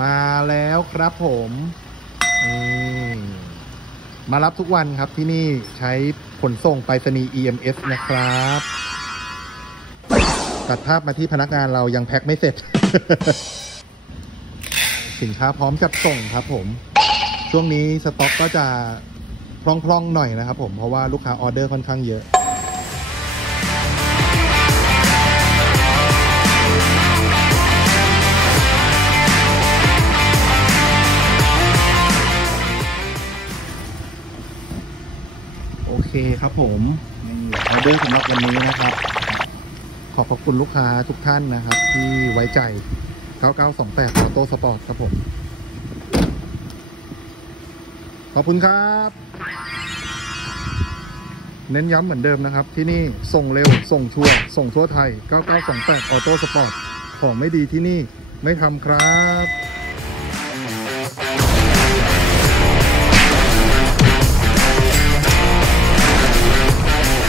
มาแล้วครับผมมารับทุกวันครับที่นี่ใช้ขนส่งไปรษณีย์ EMS นะครับตัดภาพมาที่พนักงานเรายังแพ็คไม่เสร็จ สินค้าพร้อมจัดส่งครับผมช่วงนี้สต็อกก็จะพร่องๆหน่อยนะครับผมเพราะว่าลูกค้าออเดอร์ค่อนข้างเยอะโอเคครับผมออเดอร์สำหรับวันนี้นะครับขอบคุณลูกค้าทุกท่านนะครับที่ไว้ใจ9928 Auto Sport ครับผมขอบคุณครับเน้นย้ำเหมือนเดิมนะครับที่นี่ส่งเร็วส่งชัวร์ส่งทั่วไทย9928 Auto Sport ของไม่ดีที่นี่ไม่ทำครับ